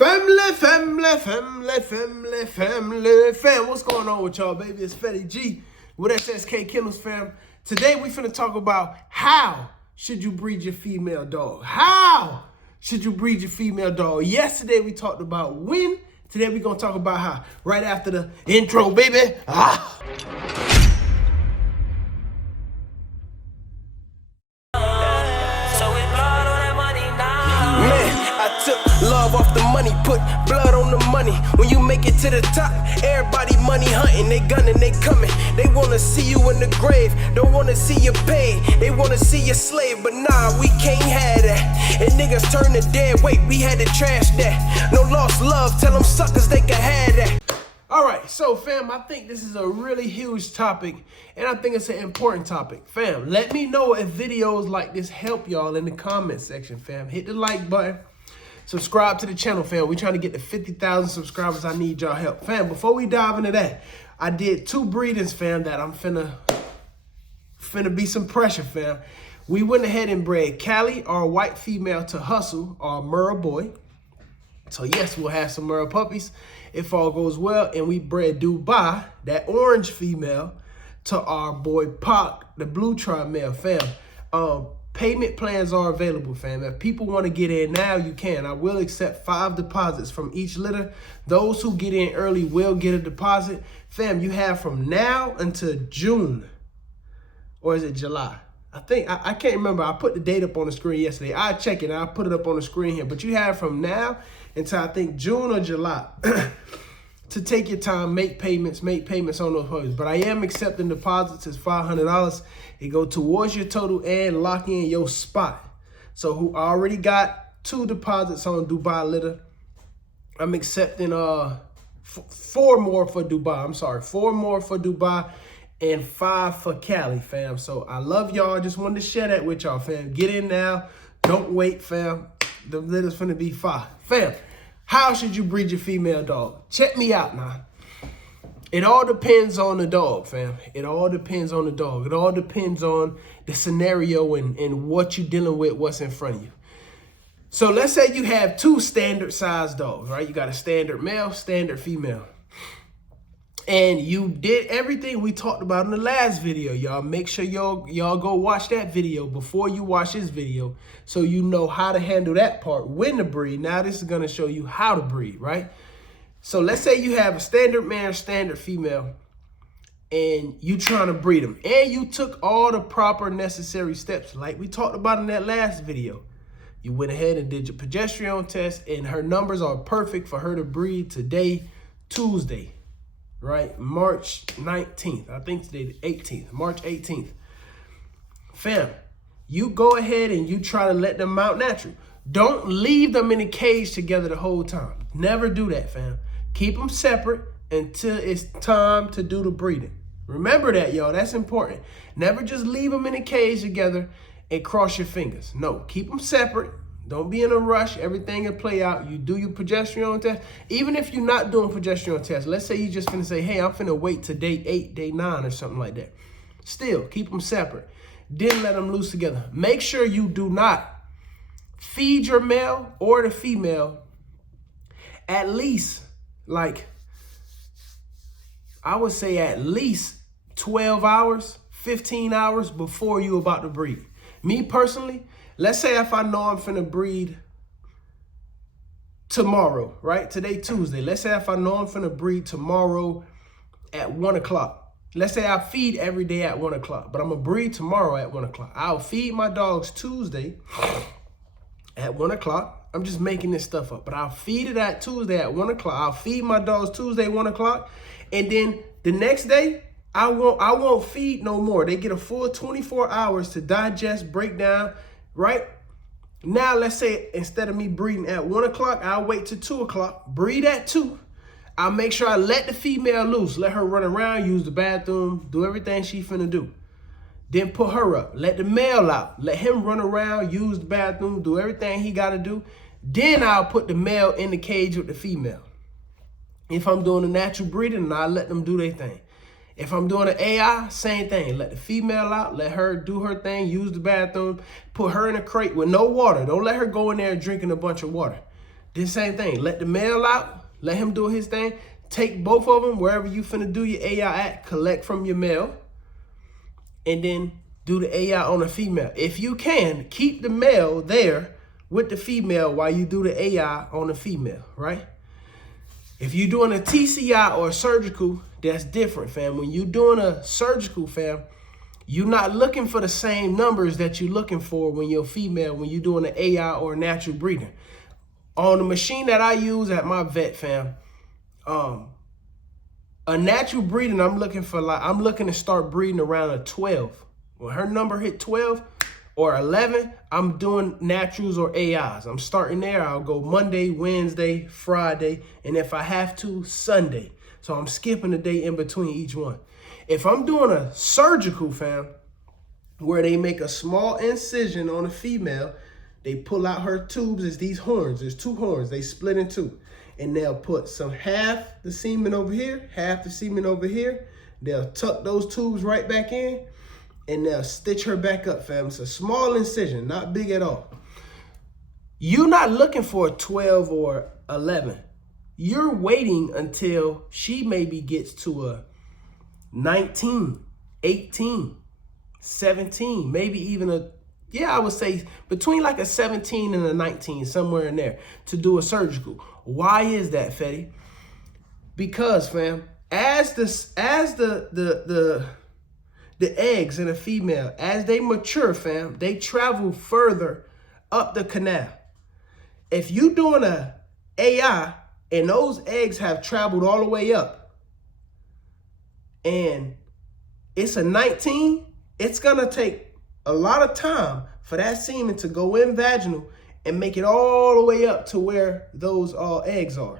Fam, what's going on with y'all, baby? It's Fetty G with sskk Kennels, fam. Today we finna talk about how should you breed your female dog. How should you breed your female dog? Yesterday we talked about when. Today we gonna talk about how. Right after the intro, baby. Love off the money, put blood on the money. When you make it to the top, everybody money hunting. They gunning, they coming. They wanna see you in the grave, don't wanna see you paid. They wanna see you slave, but nah, we can't have that. And niggas turn to dead weight, we had to trash that. No lost love, tell them suckers they can have that. All right, so fam, I think this is a really huge topic, and I think it's an important topic. Fam, let me know if videos like this help y'all in the comment section, fam. Hit the like button. Subscribe to the channel, fam. We're trying to get to 50,000 subscribers. I need y'all help. Fam, before we dive into that, I did 2 breedings, fam, that I'm finna be some pressure, fam. We went ahead and bred Callie, our white female, to Hustle, our Murrah boy. So yes, we'll have some Murrah puppies if all goes well. And we bred Dubai, that orange female, to our boy Pac, the blue tri male, fam. Payment plans are available, fam. If people want to get in now, you can. I will accept 5 deposits from each litter. Those who get in early will get a deposit. Fam, you have from now until June. Or is it July? I can't remember. I put the date up on the screen yesterday. I'll check it. I'll put it up on the screen here. But you have from now until I think June or July to take your time, make payments on those puppies. But I am accepting deposits. It's $500. It go towards your total and lock in your spot. So who already got 2 deposits on Dubai litter, I'm accepting 4 more for Dubai. I'm sorry, 4 more for Dubai and 5 for Callie, fam. So I love y'all. Just wanted to share that with y'all, fam. Get in now. Don't wait, fam. The litter's finna be fire. Fam, how should you breed your female dog? Check me out now. It all depends on the dog, fam. It all depends on the dog. It all depends on the scenario and what you're dealing with, what's in front of you. So let's say you have 2 standard size dogs, right? You got a standard male, standard female. And you did everything we talked about in the last video, y'all. Make sure y'all go watch that video before you watch this video so you know how to handle that part, when to breed. Now this is going to show you how to breed, right? So let's say you have a standard male, standard female, and you trying to breed them. And you took all the proper necessary steps like we talked about in that last video. You went ahead and did your progesterone test, and her numbers are perfect for her to breed today, Tuesday, right? March 19th. I think today the 18th, March 18th. Fam, you go ahead and you try to let them out natural. Don't leave them in a cage together the whole time. Never do that, fam. Keep them separate until it's time to do the breeding. Remember that, y'all. That's important. Never just leave them in a cage together and cross your fingers. No, keep them separate. Don't be in a rush. Everything will play out. You do your progesterone test. Even if you're not doing progesterone tests, let's say you just finna say, hey, I'm finna wait to day 8, day 9 or something like that. Still, keep them separate. Then let them loose together. Make sure you do not feed your male or the female at least, like, I would say at least 12 hours, 15 hours before you about to breed. Me personally, let's say if I know I'm finna breed tomorrow, right? Today, Tuesday. Let's say if I know I'm finna breed tomorrow at 1 o'clock. Let's say I feed every day at 1 o'clock, but I'm gonna breed tomorrow at 1 o'clock. I'll feed my dogs Tuesday at 1 o'clock. I'm just making this stuff up, but I'll feed it at Tuesday at 1 o'clock. I'll feed my dogs Tuesday, 1 o'clock. And then the next day, I won't feed no more. They get a full 24 hours to digest, break down, right? Now, let's say instead of me breeding at 1 o'clock, I'll wait till 2 o'clock, breed at 2. I'll make sure I let the female loose, let her run around, use the bathroom, do everything she finna do. Then put her up, let the male out, let him run around, use the bathroom, do everything he gotta do. Then I'll put the male in the cage with the female. If I'm doing a natural breeding, I'll let them do their thing. If I'm doing an AI, same thing. Let the female out, let her do her thing, use the bathroom, put her in a crate with no water. Don't let her go in there drinking a bunch of water. the same thing. Let the male out, let him do his thing. Take both of them wherever you finna do your AI at, collect from your male, and then do the AI on the female. If you can, keep the male there with the female while you do the AI on the female, right? If you're doing a TCI or a surgical, that's different, fam. When you're doing a surgical, fam, you're not looking for the same numbers that you're looking for when you're female, when you're doing an AI or natural breeding. On the machine that I use at my vet, fam, a natural breeding, I'm looking to start breeding around a 12. When her number hit 12 or 11, I'm doing naturals or AIs. I'm starting there. I'll go Monday, Wednesday, Friday, and if I have to, Sunday. So I'm skipping a day in between each one. If I'm doing a surgical, fam, where they make a small incision on a female, they pull out her tubes. It's these horns. There's 2 horns. They split in 2. And they'll put half the semen over here, half the semen over here. They'll tuck those tubes right back in, and they'll stitch her back up, fam. It's a small incision, not big at all. You're not looking for a 12 or 11. You're waiting until she maybe gets to a 19, 18, 17, maybe even I would say between like a 17 and a 19, somewhere in there, to do a surgical. Why is that, Fetty? Because, fam, as the eggs in a female, as they mature, fam, they travel further up the canal. If you doing a AI and those eggs have traveled all the way up and it's a 19, it's gonna take a lot of time for that semen to go in vaginal and make it all the way up to where those eggs are.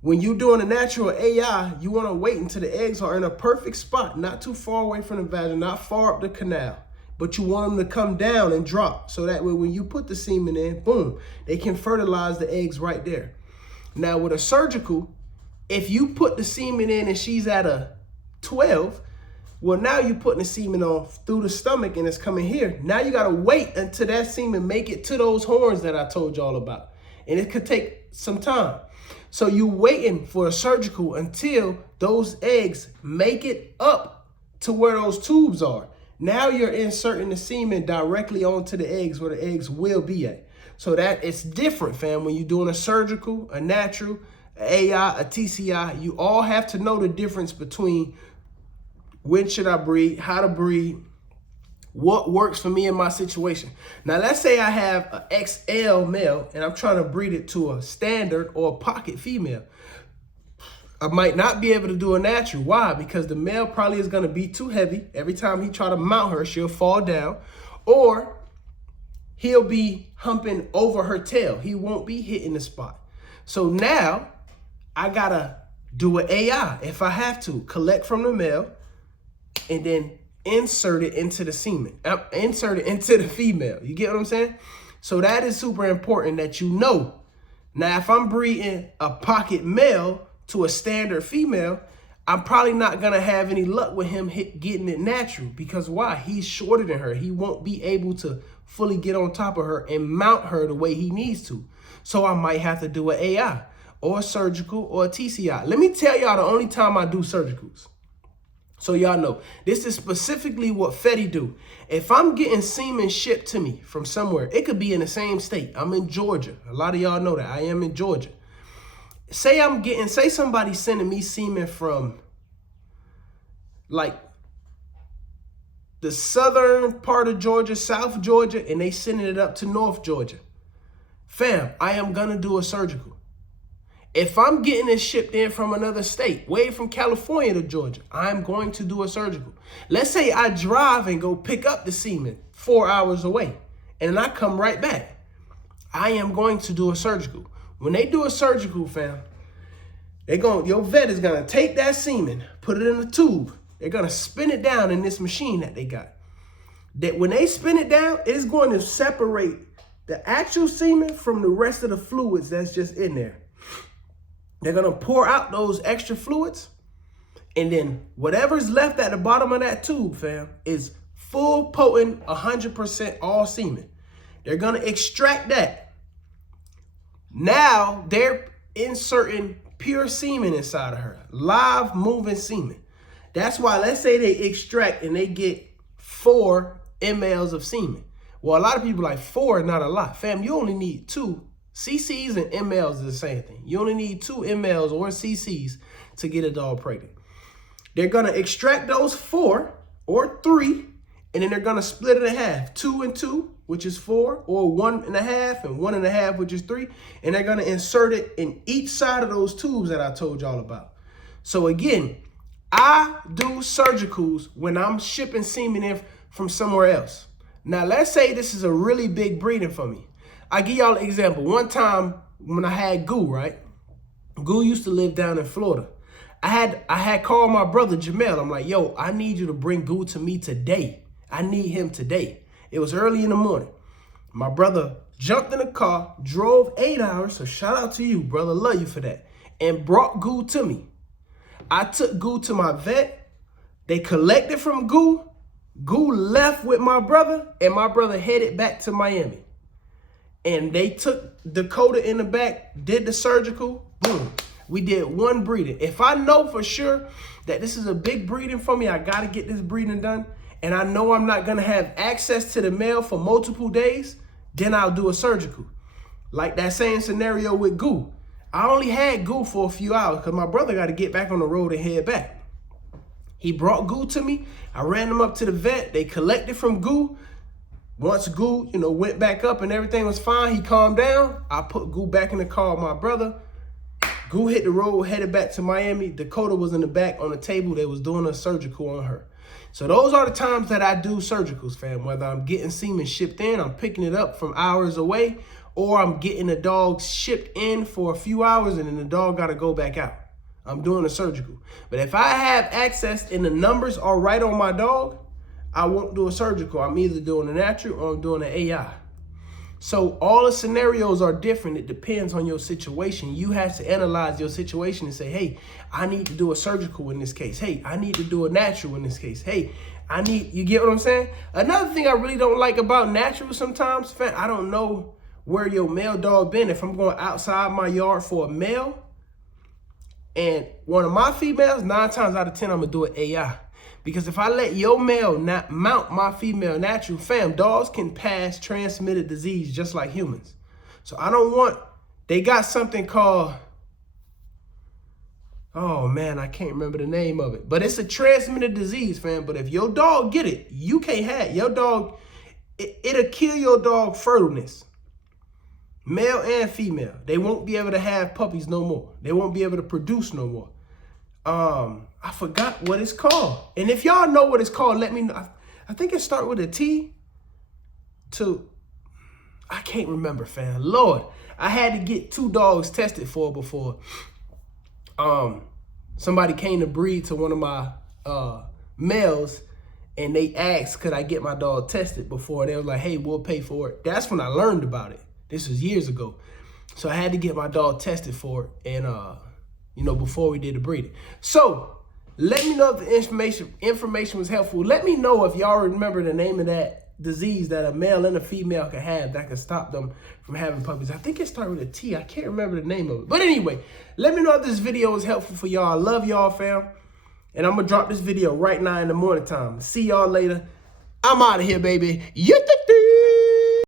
When you're doing a natural AI, you want to wait until the eggs are in a perfect spot, not too far away from the vagina, not far up the canal, but you want them to come down and drop, so that way when you put the semen in, boom, they can fertilize the eggs right there. Now with a surgical, if you put the semen in and she's at a 12, well, now you're putting the semen on through the stomach and it's coming here. Now you got to wait until that semen make it to those horns that I told y'all about. And it could take some time. So you waiting for a surgical until those eggs make it up to where those tubes are. Now you're inserting the semen directly onto the eggs where the eggs will be at. So that it's different, fam. When you're doing a surgical, a natural, an AI, a TCI, you all have to know the difference between when should I breed, how to breed, what works for me in my situation. Now, let's say I have an XL male and I'm trying to breed it to a standard or a pocket female. I might not be able to do a natural. Why? Because the male probably is going to be too heavy. Every time he try to mount her, she'll fall down. Or he'll be humping over her tail. He won't be hitting the spot. So now I got to do an AI if I have to. Collect from the male and then insert it into the semen. Insert it into the female. You get what I'm saying? So that is super important that you know. Now, if I'm breeding a pocket male to a standard female, I'm probably not going to have any luck with him getting it natural. Because why? He's shorter than her. He won't be able to fully get on top of her and mount her the way he needs to. So I might have to do an AI or a surgical or a TCI. Let me tell y'all the only time I do surgicals. So y'all know, this is specifically what Fetty do. If I'm getting semen shipped to me from somewhere, it could be in the same state. I'm in Georgia. A lot of y'all know that. I am in Georgia. Say somebody's sending me semen from like the southern part of Georgia, South Georgia, and they sending it up to North Georgia. Fam, I am gonna do a surgical. If I'm getting it shipped in from another state, way from California to Georgia, I'm going to do a surgical. Let's say I drive and go pick up the semen 4 hours away, and I come right back. I am going to do a surgical. When they do a surgical, fam, your vet is gonna take that semen, put it in a tube. They're gonna spin it down in this machine that they got. That when they spin it down, it's going to separate the actual semen from the rest of the fluids that's just in there. They're going to pour out those extra fluids, and then whatever's left at the bottom of that tube, fam, is full potent 100% all semen. They're going to extract that. Now they're inserting pure semen inside of her, live moving semen. That's why, let's say they extract and they get 4 mLs of semen. Well, a lot of people like 4 is not a lot. Fam, you only need 2. cc's and mLs is the same thing. You only need 2 mLs or cc's to get a dog pregnant. They're gonna extract those 4 or 3, and then they're gonna split it in half. 2 and 2, which is 4, or 1 and a half, and 1 and a half, which is 3. And they're gonna insert it in each side of those tubes that I told y'all about. So again, I do surgicals when I'm shipping semen in from somewhere else. Now, let's say this is a really big breeding for me. I give y'all an example. One time when I had Goo, right? Goo used to live down in Florida. I had called my brother Jamel. I'm like, yo, I need you to bring Goo to me today. I need him today. It was early in the morning. My brother jumped in the car, drove 8 hours. So shout out to you, brother. Love you for that. And brought Goo to me. I took Goo to my vet. They collected from Goo. Goo left with my brother, and my brother headed back to Miami. And they took Dakota in the back, did the surgical, boom. We did 1 breeding. If I know for sure that this is a big breeding for me, I gotta get this breeding done, and I know I'm not gonna have access to the male for multiple days, then I'll do a surgical. Like that same scenario with Goo. I only had Goo for a few hours because my brother got to get back on the road and head back. He brought Goo to me. I ran him up to the vet. They collected from Goo. Once Goo, went back up and everything was fine, he calmed down. I put Goo back in the car with my brother. Goo hit the road, headed back to Miami. Dakota was in the back on the table. They was doing a surgical on her. So those are the times that I do surgicals, fam. Whether I'm getting semen shipped in, I'm picking it up from hours away, or I'm getting the dog shipped in for a few hours and then the dog got to go back out. I'm doing a surgical. But if I have access and the numbers are right on my dog, I won't do a surgical. I'm either doing a natural or I'm doing an AI. So all the scenarios are different. It depends on your situation. You have to analyze your situation and say, hey, I need to do a surgical in this case. Hey, I need to do a natural in this case. Hey, you get what I'm saying? Another thing I really don't like about natural sometimes, fam, I don't know where your male dog been. If I'm going outside my yard for a male and one of my females, 9 times out of 10, I'm gonna do an AI. Because if I let your male not mount my female natural, fam, dogs can pass transmitted disease just like humans. So I don't want, they got something called, oh man, I can't remember the name of it, but it's a transmitted disease, fam. But if your dog get it, you can't have it. Your dog, it'll kill your dog fertileness. Male and female. They won't be able to have puppies no more. They won't be able to produce no more. I forgot what it's called. And if y'all know what it's called, let me know. I think it starts with a T. I can't remember, fam. Lord, I had to get 2 dogs tested for before. Somebody came to breed to one of my males, and they asked, could I get my dog tested before? They were like, hey, we'll pay for it. That's when I learned about it. This was years ago. So I had to get my dog tested for it, and before we did the breeding. So let me know if the information was helpful. Let me know if y'all remember the name of that disease that a male and a female can have that can stop them from having puppies. I think it started with a T. I can't remember the name of it. But anyway, let me know if this video was helpful for y'all. I love y'all, fam. And I'm going to drop this video right now in the morning time. See y'all later. I'm out of here, baby.